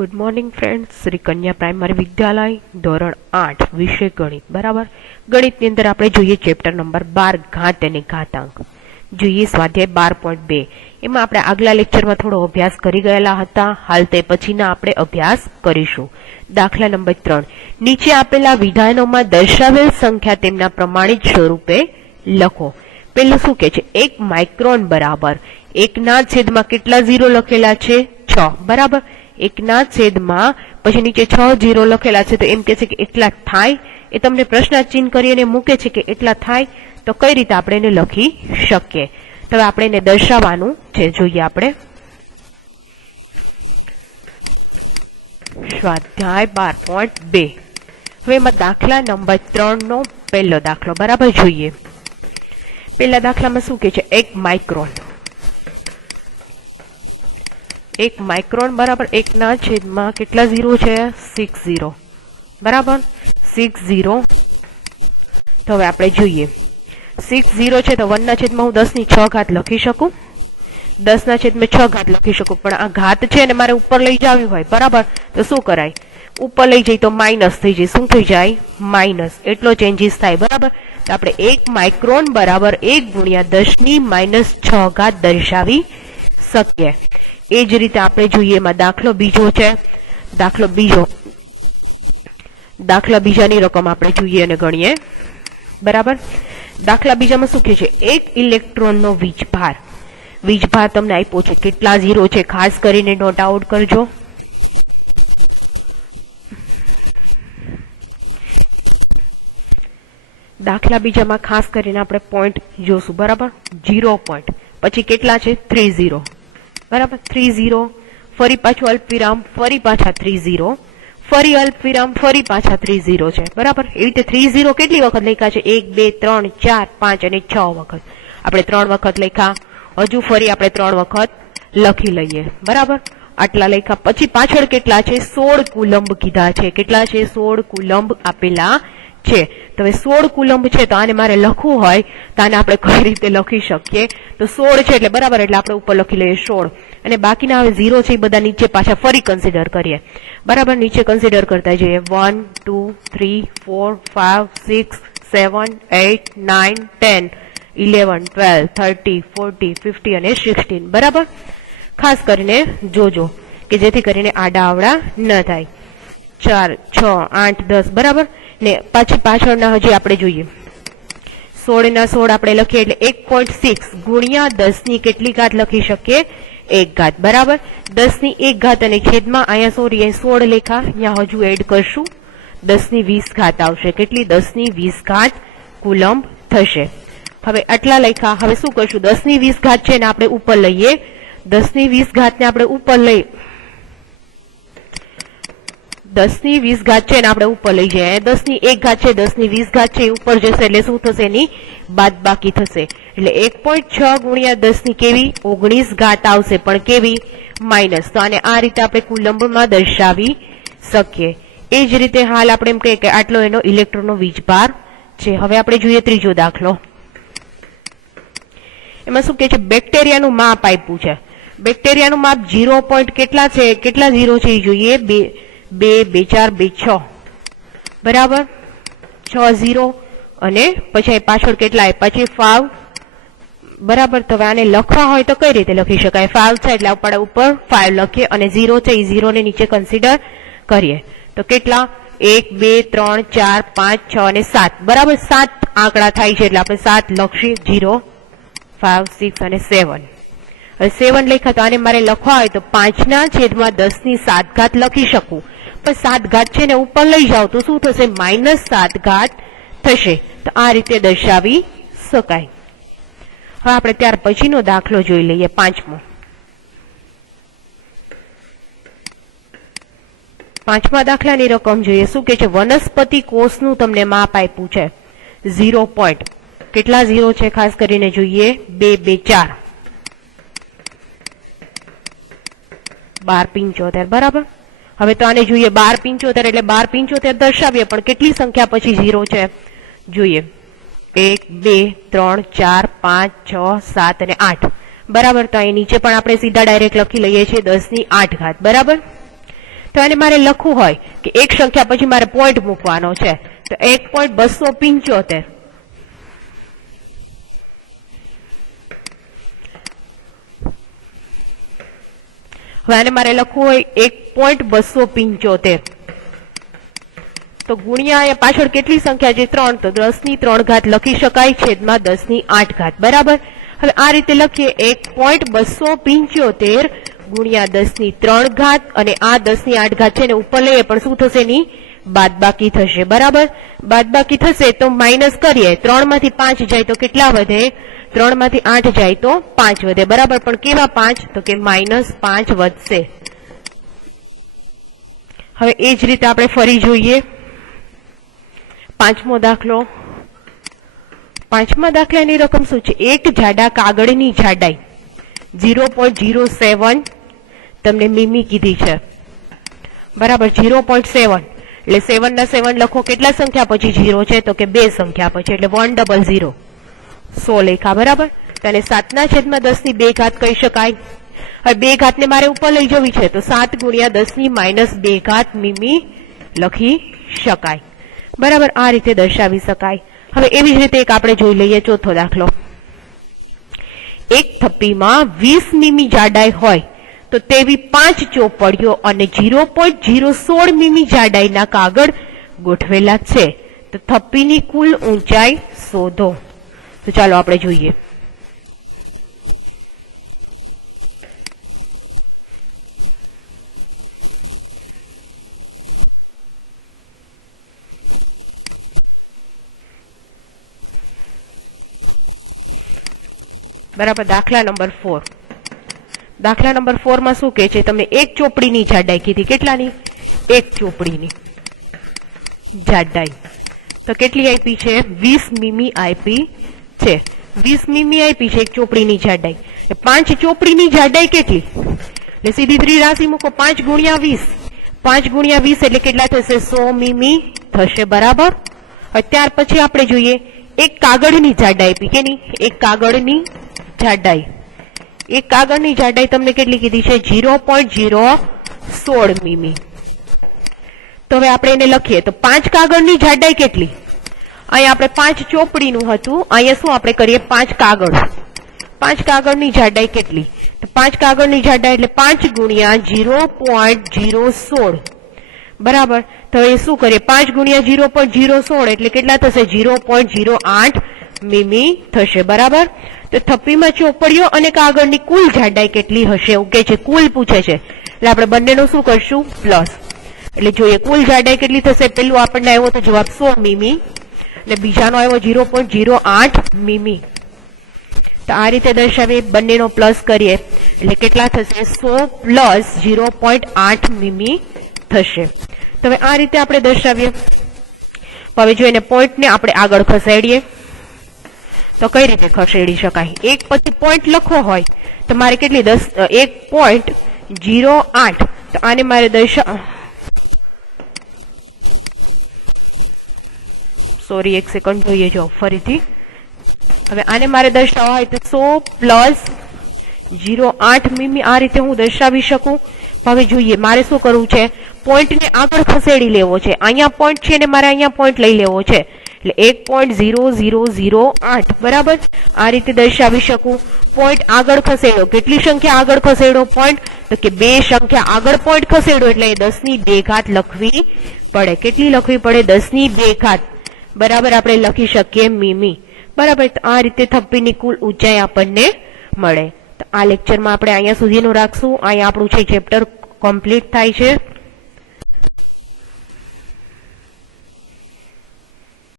Good morning friends, Shri कन्या primary विद्यालय धोरण 8 विषय गणित। बराबर गणित ની અંદર આપણે જોઈએ ચેપ્ટર નંબર 12 ઘાત અને ઘાતાંક। જોઈએ સ્વાધ્યાય 12.2। એમાં આપણે આગલા લેક્ચરમાં થોડો અભ્યાસ કરી ગયેલા હતા, હાલ તે પછીના આપણે અભ્યાસ કરીશું। દાખલા નંબર 3, નીચે આપેલા વિધાનોમાં દર્શાવેલ સંખ્યા તેમના પ્રમાણિત સ્વરૂપે લખો। પેલું શું કહે છે, 1 માઇક્રોન બરાબર 1 ના છેદમાં કેટલા ઝીરો લખેલા છે 6। બરાબર 1 ના છેદમાં પછી નીચે 6 ઝીરો લખેલા છે, તો એમ કહે છે કે એટલા થાય। એ તમને પ્રશ્નાર્થ ચિહ્ન કરીને મૂકે છે કે એટલા થાય, તો કઈ રીતે આપણે એને લખી શકીએ, તો આપણે એને દર્શાવવાનું છે। જોઈએ આપણે સ્વાધ્યાય 12.2। હવે એમાં દાખલા નંબર 3 નો પહેલો દાખલો બરાબર જોઈએ। પહેલા દાખલામાં શું કહે છે, 1 માઇક્રોન 1 માઇક્રોન બરાબર 1 ના છેદમાં કેટલા ઝીરો છે 6 ઝીરો। બરાબર 6 ઝીરો। તો હવે આપણે જોઈએ 6 ઝીરો છે, તો 1 ના છેદમાં હું 10 ની 6 ઘાત લખી શકું, 10 ના છેદમાં 6 ઘાત લખી શકું, પણ આ ઘાત છે ને મારે ઉપર લઈ જવી હોય બરાબર, તો શું કરાય, ઉપર લઈ જઈ તો માઇનસ થઈ જાય, શું થઈ જાય માઇનસ, એટલો ચેન્જીસ થાય। બરાબર તો આપણે 1 માઇક્રોન બરાબર 1 ગુણ્યા 10 ની -6 ઘાત દર્શાવી શકીએ। એ જ રીતે આપણે જોઈએ એમાં દાખલો બીજો છે, દાખલા બીજાની રકમ આપણે જોઈએ અને ગણીએ। બરાબર દાખલા બીજામાં શું કહે છે, 1 ઇલેક્ટ્રોનનો વીજભાર તમને આપ્યો છે, કેટલા ઝીરો છે ખાસ કરીને નોટ આઉટ કરજો। દાખલા બીજામાં ખાસ કરીને આપણે પોઈન્ટ જોશું। બરાબર 0 પોઈન્ટ પછી કેટલા છે 3 ઝીરો। બરાબર 3 ઝીરો, ફરી પાછું અલ્પવિરામ, ફરી પાછા 3 ઝીરો, ફરી અલ્પવિરામ, ફરી પાછા 3 ઝીરો છે। બરાબર એવી રીતે 3 ઝીરો કેટલી વખત લખ્યા છે, 1 2 3 4 5 અને 6 વખત। આપણે 3 વખત લખ્યા, હજુ ફરી આપણે 3 વખત લખી લઈએ। બરાબર આટલા લખ્યા, પછી પાછળ કેટલા છે 16 કુલંબ કીધા છે, કેટલા છે 16 કુલંબ આપેલા છે। તો હવે 16 કુલંબ છે, તો આને મારે લખવું હોય તો આને આપણે કઈ રીતે લખી શકીએ, તો 16 છે એટલે બરાબર, એટલે આપણે ઉપર લખી લઈએ 16, અને બાકીના હવે ઝીરો છે એ બધા નીચે પાછા ફરી કન્સિડર કરીએ। બરાબર નીચે કન્સિડર કરતા જઈએ, 1 2 3 4 5 6 7 8 9 10 11 12 13 14 15 અને 16। બરાબર ખાસ કરીને જોજો કે જેથી કરીને આડા આવડા ન થાય, 4 6 8 10। બરાબર ને પાછી પાછળના હજી આપણે જોઈએ, 16 ના 16 આપણે લખીએ એટલે 1.6 ગુણ્યા 10 ની કેટલી ઘાત લખી શકીએ 1 ઘાત। બરાબર 10 ની 1 ઘાત અને છેદમાં અહીંયા સોરી 16 લેખા, અહીંયા હજુ એડ કરશું, 10 ની 20 ઘાત આવશે, કેટલી 10 ની 20 ઘાત કુલંબ થશે। હવે આટલા લેખા, હવે શું કરશું, 10 ની 20 ઘાત છે ને આપણે ઉપર લઈએ, 10 ની 20 ઘાત ને આપણે ઉપર લઈ, 10 ની 20 ઘાત છે ને આપણે ઉપર લઈ જઈએ, 10 ની 1 ઘાત છે, 10 ની 20 ઘાત છે એ ઉપર જશે એટલે શું થશે, એની બાદબાકી થશે, એટલે 1.6 ગુણ્યા 10 ની કેવી 19 ઘાત આવશે, પણ કેવી માઇનસ। તો આને આ રીતે આપણે કુલંબમાં દર્શાવી શકીએ। એ જ રીતે હાલ આપણે એમ કહીએ કે આટલો એનો ઇલેક્ટ્રોનનો વીજભાર છે। હવે આપણે જોઈએ ત્રીજો દાખલો। એમાં શું કહે છે, બેક્ટેરિયાનું માપ આપ્યું છે, બેક્ટેરિયાનું માપ 0 પોઈન્ટ કેટલા છે, કેટલા ઝીરો છે એ જોઈએ, 2 2 4 2 6। બરાબર 6 ઝીરો, અને પછી પાછળ કેટલા આપ્યા છે 5। બરાબર તો હવે આને લખવા હોય તો કઈ રીતે લખી શકાય, 5 છે એટલે આપણે ઉપર 5 લખીએ, અને 0 છે એ 0 ને નીચે કન્સિડર કરીએ, તો કેટલા 1 2 3 4 5 6 અને 7। બરાબર 7 આંકડા થાય છે એટલે આપણે 7 લખીએ, 0 5 6 અને 7। હવે 7 લખ્યા, તો આને મારે લખવા હોય તો 5 ના છેદમાં 10 ની 7 ઘાત લખી શકું, પણ 7 ઘાત છે ને ઉપર લઈ જાવ તો શું થશે, -7 ઘાત થશે। તો આ રીતે દર્શાવી શકાય। હવે આપણે ત્યાર પછીનો દાખલો જોઈ લઈએ, 5મો। 5મા દાખલાની રકમ જોઈએ, શું કે છે, વનસ્પતિ કોષનું તમને માપ આપ્યું છે 0 પોઈન્ટ, કેટલા ઝીરો છે ખાસ કરીને જોઈએ, 2 2 4 12 75। બરાબર હવે તો આને જોઈએ 12 75 એટલે 12 75 દર્શાવીએ, પણ કેટલી સંખ્યા પછી ઝીરો છે જોઈએ, 1 2 3 4 5 6 7 અને 8। બરાબર તો અહીં નીચે પણ આપણે સીધા ડાયરેક્ટ લખી લઈએ છીએ 10 ની 8 ઘાત। બરાબર તો આને મારે લખવું હોય કે એક સંખ્યા પછી મારે પોઈન્ટ મૂકવાનો છે, તો 1.275. હવે આને મારે લખવું હોય 1.275. તો ગુણ્યા અહીંયા પાછળ કેટલી સંખ્યા છે? 3. તો 10⁻³ લખી શકાય, છેદમાં 10⁸. બરાબર. હવે આ રીતે લખીએ 1.275 ગુણ્યા 10⁻³ અને આ 10⁸ છે ને ઉપર લઈએ પણ શું થશે? ની બાદબાકી થશે. બરાબર. બાદબાકી થશે તો માઇનસ કરીએ. 3 માંથી 5 જાય તો કેટલા વધે? 3 માંથી 8 જાય તો 5 વધે. બરાબર. પણ કેવા 5? તો કે -5 વધશે. હવે એ જ રીતે આપણે ફરી જોઈએ પાંચમો દાખલો. પાંચમા દાખલાની રકમ શું છે? એક જાડા કાગળની જાડાઈ 0.07 તમને મીમી કીધી છે. બરાબર. 0.7 એટલે 7 ના 7 લખો. કેટલા સંખ્યા પછી 0 છે? તો કે 2 સંખ્યા પછી, એટલે 100. 100 લેખા. બરાબર. તેને 7/10⁻² કહી શકાય. હવે 2 ઘાતને મારે ઉપર લઈ જવી છે તો 7 ગુણ્યા 10⁻² મીમી લખી શકાય. બરાબર. આ રીતે દર્શાવી શકાય. હવે એવી જ રીતે એક આપણે જોઈ લઈએ ચોથો દાખલો. એક થપ્પીમાં 20 મીમી જાડાઈ હોય તો તેવી 5 ચોપડીઓ અને 0.016 મીમી જાડાઈના કાગળ ગોઠવેલા છે. તો થપ્પીની કુલ ઊંચાઈ શોધો. તો ચાલો આપણે જોઈએ. બરાબર. દાખલા નંબર 4. દાખલા નંબર 4 માં શું કહે છે? તમને એક ચોપડીની જાડાઈ કીધી. કેટલાની? એક ચોપડીની જાડાઈ. તો કેટલી આપી છે? 20 મીમી આપી છે. 20 મીમી આપી છે એક ચોપડીની જાડાઈ. 5 ચોપડીની જાડાઈ કેટલી? એટલે સીધી ત્રિરાશી મૂકો. 5 ગુણ્યા 20. 5 ગુણ્યા 20 એટલે કેટલા થશે? 100 મીમી થશે. બરાબર. ત્યાર પછી આપણે જોઈએ એક કાગળની જાડાઈ આપી. કેની? એક કાગળની જાડાઈ. એક કાગળની જાડાઈ તમને કેટલી કીધી છે? 0.016 મીમી. તો હવે આપણે એને લખીએ તો 5 કાગળની જાડાઈ કેટલી? અહીંયા આપણે 5 ચોપડીનું હતું, અહીંયા શું આપણે કરીએ? 5 કાગળ. 5 કાગળની જાડાઈ કેટલી? તો 5 કાગળની જાડાઈ એટલે 5 ગુણ્યા 0.016. બરાબર. તો એ શું કરીએ? 5 ગુણ્યા 0.016 એટલે કેટલા થશે? 0.08 મીમી થશે. બરાબર. તો થપ્પીમાં ચોપડીઓ અને કાગળની કુલ જાડાઈ કેટલી હશે એવું કે છે? કુલ પૂછે છે એટલે આપણે બંનેનું શું કરશું? પ્લસ. એટલે જોઈએ કુલ જાડાઈ કેટલી થશે. પેલું આપણને આવ્યો તો જવાબ 100 મીમી અને બીજાનો આવ્યો 0.08 મીમી. તો આ રીતે દર્શાવીએ. બંનેનો પ્લસ કરીએ એટલે કેટલા થશે? 100 પ્લસ 0.8 મીમી થશે. તો હવે આ રીતે આપણે દર્શાવીએ. હવે જો એને પોઈન્ટને આપણે આગળ ખસેડીએ તો કઈ રીતે ખસેડી શકાય? એક પછી પોઈન્ટ લખવો હોય તો મારે કેટલી? 1.08. તો આને મારે સોરી એક સેકન્ડ જોઈએ જો ફરીથી. હવે આને મારે દર્શાવવા હોય તો 100 પ્લસ 0.8 મીમી આ રીતે હું દર્શાવી શકું. હવે જોઈએ મારે શું કરવું છે? પોઈન્ટને આગળ ખસેડી લેવો છે. અહીંયા પોઈન્ટ છે ને મારે અહીંયા પોઈન્ટ લઈ લેવો છે એટલે 1.0008. બરાબર. આ રીતે દર્શાવી શકું. પોઈન્ટ આગળ ખસેડો. કેટલી સંખ્યા આગળ ખસેડો પોઈન્ટ? તો કે 2 સંખ્યા આગળ પોઈન્ટ ખસેડો એટલે 10⁻² લખવી પડે. કેટલી લખવી પડે? 10⁻². બરાબર. આપણે લખી શકીએ મીમી. બરાબર. તો આ રીતે થપ્પીની કુલ ઊંચાઈ આપણને મળે. તો આ લેક્ચરમાં આપણે અહીંયા સુધીનું રાખશું. અહીંયા આપણું છે ચેપ્ટર કમ્પ્લીટ થાય છે.